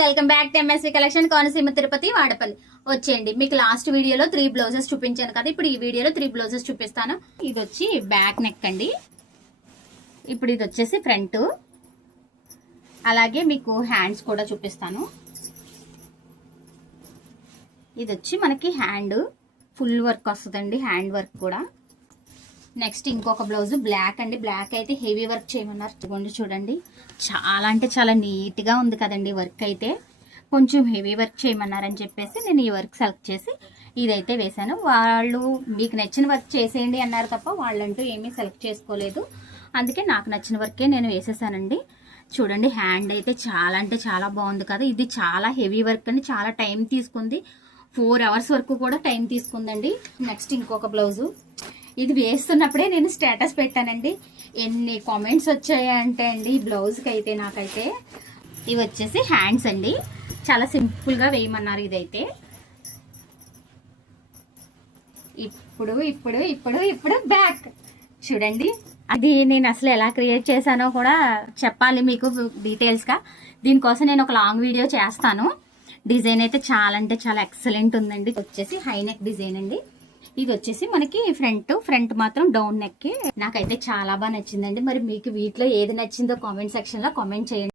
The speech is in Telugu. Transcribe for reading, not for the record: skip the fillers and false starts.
Welcome back to MSV collection Konaseema Tirupati Vadapalli. వచ్చేయండి, మీకు లాస్ట్ వీడియోలో 3 బ్లౌజెస్ చూపించాను కదా, ఇప్పుడు ఈ వీడియోలో 3 బ్లౌజెస్ చూపిస్తాను. ఇది వచ్చి బ్యాక్ నెక్ అండి. ఇప్పుడు ఇది వచ్చేసి ఫ్రంట్, అలాగే మీకు హ్యాండ్స్ కూడా చూపిస్తాను. ఇది వచ్చి మనకి హ్యాండ్ ఫుల్ వర్క్ వస్తుందండి, హ్యాండ్ వర్క్ కూడా. నెక్స్ట్ ఇంకొక బ్లౌజ్ బ్లాక్ అండి. బ్లాక్ అయితే హెవీ వర్క్ చేయమన్నారు. చూడండి, చాలా అంటే చాలా నీట్గా ఉంది కదండి. వర్క్ అయితే కొంచెం హెవీ వర్క్ చేయమన్నారని చెప్పేసి నేను ఈ వర్క్ సెలెక్ట్ చేసి ఇదైతే వేశాను. వాళ్ళు మీకు నచ్చిన వర్క్ చేసేయండి అన్నారు తప్ప వాళ్ళంటూ ఏమీ సెలెక్ట్ చేసుకోలేదు. అందుకే నాకు నచ్చిన వర్కే నేను వేసేసానండి. చూడండి, హ్యాండ్ అయితే చాలా అంటే చాలా బాగుంది కదా. ఇది చాలా హెవీ వర్క్ అండి, చాలా టైం తీసుకుంది. 4 అవర్స్ వరకు కూడా టైం తీసుకుందండి. నెక్స్ట్ ఇంకొక బ్లౌజు, ఇది వేస్తున్నప్పుడే నేను స్టేటస్ పెట్టానండి. ఎన్ని కామెంట్స్ వచ్చాయంటే అండి ఈ బ్లౌజ్కి అయితే. నాకైతే ఇవి వచ్చేసి హ్యాండ్స్ అండి, చాలా సింపుల్గా వేయమన్నారు. ఇదైతే ఇప్పుడు ఇప్పుడు ఇప్పుడు ఇప్పుడు బ్యాక్ చూడండి. అది నేను అసలు ఎలా క్రియేట్ చేశానో కూడా చెప్పాలి మీకు డీటెయిల్స్గా. దీనికోసం నేను ఒక లాంగ్ వీడియో చేస్తాను. డిజైన్ అయితే చాలా అంటే చాలా ఎక్సలెంట్ ఉందండి. వచ్చేసి హై నెక్ డిజైన్ అండి. ఇది వచ్చేసి మనకి ఫ్రంట్ మాత్రం డౌన్ నెక్. నాకైతే చాలా బాగా నచ్చిందండి. మరి మీకు వీటిలో ఏది నచ్చిందో కామెంట్ సెక్షన్ లో కామెంట్ చేయండి.